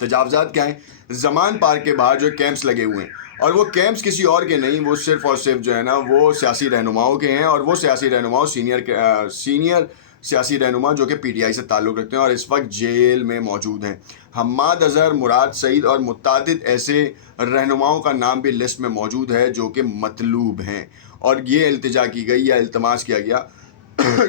تجاوزات کیا ہیں؟ زمان پارک کے باہر جو کیمپس لگے ہوئے ہیں، اور وہ کیمپس کسی اور کے نہیں، وہ صرف اور صرف جو ہے نا وہ سیاسی رہنماؤں کے ہیں، اور وہ سیاسی رہنماؤں سینئر سیاسی رہنما جو کہ پی ٹی آئی سے تعلق رکھتے ہیں اور اس وقت جیل میں موجود ہیں۔ حماد اظہر، مراد سعید اور متعدد ایسے رہنماؤں کا نام بھی لسٹ میں موجود ہے جو کہ مطلوب ہیں، اور یہ التجا کی گئی یا التماس کیا گیا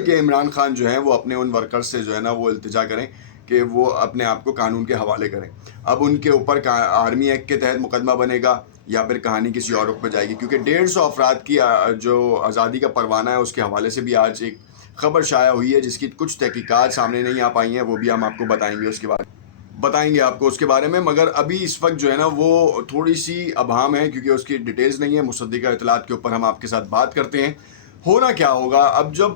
کہ عمران خان جو ہیں وہ اپنے ان ورکرز سے جو ہے نا وہ التجا کریں کہ وہ اپنے آپ کو قانون کے حوالے کریں۔ اب ان کے اوپر آرمی ایکٹ کے تحت مقدمہ بنے گا یا پھر کہانی کسی اور رخ پہ جائے گی، کیونکہ 150 افراد کی جو آزادی کا پروانہ ہے اس کے حوالے سے بھی آج ایک خبر شائع ہوئی ہے جس کی کچھ تحقیقات سامنے نہیں آ پائی ہیں، وہ بھی ہم آپ کو بتائیں گے، اس کے بارے بتائیں گے آپ کو اس کے بارے میں، مگر ابھی اس وقت جو ہے نا وہ تھوڑی سی ابہام ہے کیونکہ اس کی ڈیٹیلز نہیں ہے۔ مصدقہ اطلاعات کے اوپر ہم آپ کے ساتھ بات کرتے ہیں۔ ہونا کیا ہوگا اب جب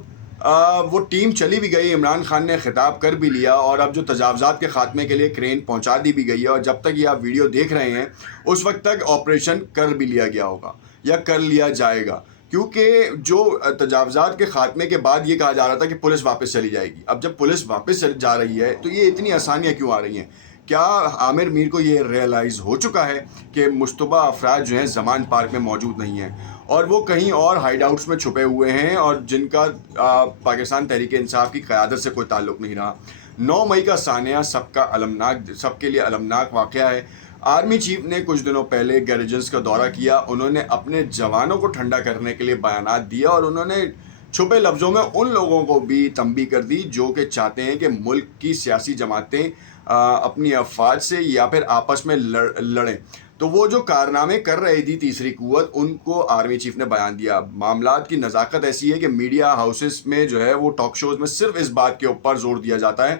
وہ ٹیم چلی بھی گئی، عمران خان نے خطاب کر بھی لیا، اور اب جو تجاوزات کے خاتمے کے لیے کرین پہنچا دی بھی گئی ہے، اور جب تک یہ آپ ویڈیو دیکھ رہے ہیں اس وقت تک آپریشن کر بھی لیا گیا ہوگا یا کر لیا جائے گا، کیونکہ جو تجاوزات کے خاتمے کے بعد یہ کہا جا رہا تھا کہ پولیس واپس چلی جائے گی۔ اب جب پولیس واپس جا رہی ہے تو یہ اتنی آسانیاں کیوں آ رہی ہیں؟ کیا عامر میر کو یہ ریئلائز ہو چکا ہے کہ مشتبہ افراد جو ہیں زمان پارک میں موجود نہیں ہیں اور وہ کہیں اور ہائیڈ آؤٹس میں چھپے ہوئے ہیں، اور جن کا پاکستان تحریک انصاف کی قیادت سے کوئی تعلق نہیں رہا؟ 9 مئی کا سانحہ سب کے لیے المناک واقعہ ہے۔ آرمی چیف نے کچھ دنوں پہلے گیریجنز کا دورہ کیا، انہوں نے اپنے جوانوں کو ٹھنڈا کرنے کے لیے بیانات دیا، اور انہوں نے چھپے لفظوں میں ان لوگوں کو بھی تنبیہ کر دی جو کہ چاہتے ہیں کہ ملک کی سیاسی جماعتیں اپنی افواج سے یا پھر آپس میں لڑیں، تو وہ جو کارنامے کر رہی تھی تیسری قوت، ان کو آرمی چیف نے بیان دیا۔ معاملات کی نزاکت ایسی ہے کہ میڈیا ہاؤسز میں جو ہے وہ ٹاک شوز میں صرف اس بات کے اوپر زور دیا جاتا ہے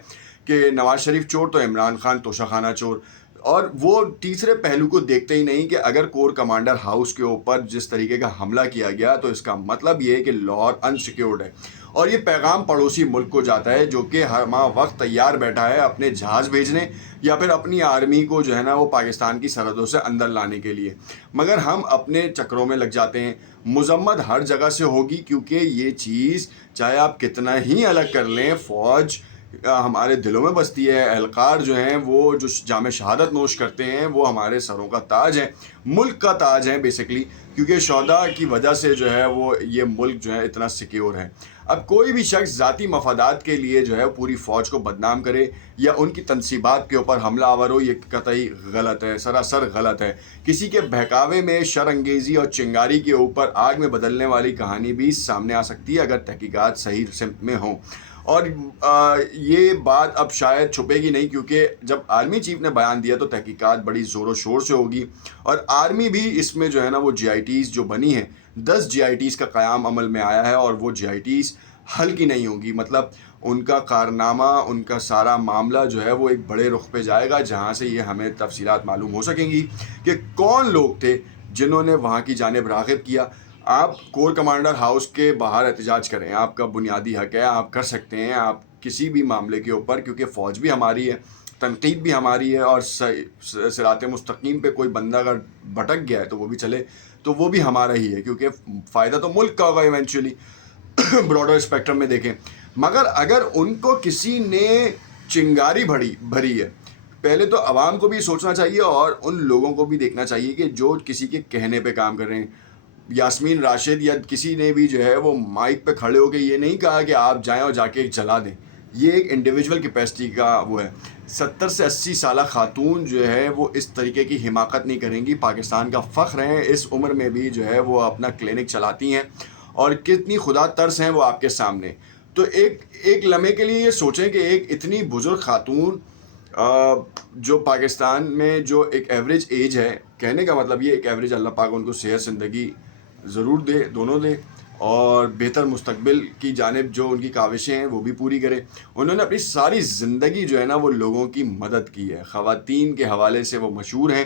کہ نواز شریف چور تو عمران خان توشہ خانہ چور، اور وہ تیسرے پہلو کو دیکھتے ہی نہیں کہ اگر کور کمانڈر ہاؤس کے اوپر جس طریقے کا حملہ کیا گیا تو اس کا مطلب یہ ہے کہ لاہور انسیکیورڈ ہے، اور یہ پیغام پڑوسی ملک کو جاتا ہے جو کہ ہر ماہ وقت تیار بیٹھا ہے اپنے جہاز بھیجنے یا پھر اپنی آرمی کو جو ہے نا وہ پاکستان کی سرحدوں سے اندر لانے کے لیے، مگر ہم اپنے چکروں میں لگ جاتے ہیں۔ مذمت ہر جگہ سے ہوگی کیونکہ یہ چیز چاہے آپ کتنا ہی الگ کر لیں، فوج ہمارے دلوں میں بستی ہے، اہلکار جو ہیں وہ جو جام شہادت نوش کرتے ہیں وہ ہمارے سروں کا تاج ہے، ملک کا تاج ہے بیسیکلی، کیونکہ شہداء کی وجہ سے جو ہے وہ یہ ملک جو ہے اتنا سیکیور ہے۔ اب کوئی بھی شخص ذاتی مفادات کے لیے جو ہے پوری فوج کو بدنام کرے یا ان کی تنصیبات کے اوپر حملہ آور ہو، یہ قطعی غلط ہے، سراسر غلط ہے۔ کسی کے بہکاوے میں شر انگیزی اور چنگاری کے اوپر آگ میں بدلنے والی کہانی بھی سامنے آ سکتی ہے اگر تحقیقات صحیح سمت میں ہوں، اور یہ بات اب شاید چھپے گی نہیں کیونکہ جب آرمی چیف نے بیان دیا تو تحقیقات بڑی زور و شور سے ہوگی، اور آرمی بھی اس میں جو ہے نا وہ جی آئی ٹیز جو بنی ہیں، 10 جی آئی ٹیز کا قیام عمل میں آیا ہے، اور وہ جی آئی ٹیز ہلکی نہیں ہوگی، مطلب ان کا کارنامہ، ان کا سارا معاملہ جو ہے وہ ایک بڑے رخ پہ جائے گا جہاں سے یہ ہمیں تفصیلات معلوم ہو سکیں گی کہ کون لوگ تھے جنہوں نے وہاں کی جانب راغب کیا۔ آپ کور کمانڈر ہاؤس کے باہر احتجاج کریں، آپ کا بنیادی حق ہے، آپ کر سکتے ہیں، آپ کسی بھی معاملے کے اوپر، کیونکہ فوج بھی ہماری ہے، تنقید بھی ہماری ہے، اور صراط مستقیم پہ کوئی بندہ اگر بھٹک گیا ہے تو وہ بھی چلے تو وہ بھی ہمارا ہی ہے، کیونکہ فائدہ تو ملک کا ہوگا ایونچولی براڈر اسپیکٹرم میں دیکھیں۔ مگر اگر ان کو کسی نے چنگاری بھری ہے، پہلے تو عوام کو بھی سوچنا چاہیے اور ان لوگوں کو بھی دیکھنا چاہیے کہ جو کسی کے کہنے پہ کام کر رہے ہیں۔ یاسمین راشد یا کسی نے بھی جو ہے وہ مائک پہ کھڑے ہو کے یہ نہیں کہا کہ آپ جائیں اور جا کے جلا دیں، یہ ایک انڈیویجول کیپیسٹی کا وہ ہے۔ 70 سے 80 سالہ خاتون جو ہے وہ اس طریقے کی حماقت نہیں کریں گی، پاکستان کا فخر ہیں، اس عمر میں بھی جو ہے وہ اپنا کلینک چلاتی ہیں، اور کتنی خدا ترس ہیں وہ آپ کے سامنے۔ تو ایک لمحے کے لیے یہ سوچیں کہ ایک اتنی بزرگ خاتون جو پاکستان میں جو ایک ایوریج ایج ہے، کہنے کا مطلب یہ ایک ایوریج، اللہ پاک ان کو صحت زندگی ضرور دے، دونوں دے، اور بہتر مستقبل کی جانب جو ان کی کاوشیں ہیں وہ بھی پوری کرے۔ انہوں نے اپنی ساری زندگی جو ہے نا وہ لوگوں کی مدد کی ہے، خواتین کے حوالے سے وہ مشہور ہیں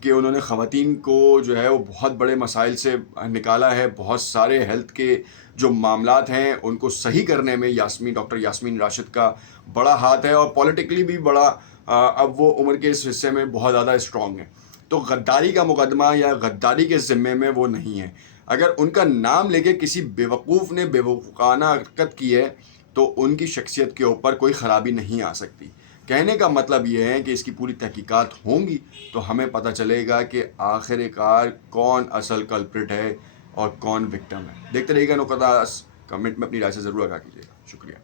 کہ انہوں نے خواتین کو جو ہے وہ بہت بڑے مسائل سے نکالا ہے، بہت سارے ہیلتھ کے جو معاملات ہیں ان کو صحیح کرنے میں ڈاکٹر یاسمین راشد کا بڑا ہاتھ ہے، اور پولیٹیکلی بھی بڑا اب وہ عمر کے اس حصے میں بہت زیادہ اسٹرانگ ہے، تو غداری کا مقدمہ یا غداری کے ذمے میں وہ نہیں ہے۔ اگر ان کا نام لے کے کسی بیوقوف نے بیوقوفانہ حرکت کی ہے تو ان کی شخصیت کے اوپر کوئی خرابی نہیں آ سکتی، کہنے کا مطلب یہ ہے کہ اس کی پوری تحقیقات ہوں گی تو ہمیں پتہ چلے گا کہ آخر کار کون اصل کلپرٹ ہے اور کون وکٹم ہے. دیکھتے رہیے گا نقطہ، کمنٹ میں اپنی رائے سے ضرور آگاہ کیجیے گا. شکریہ.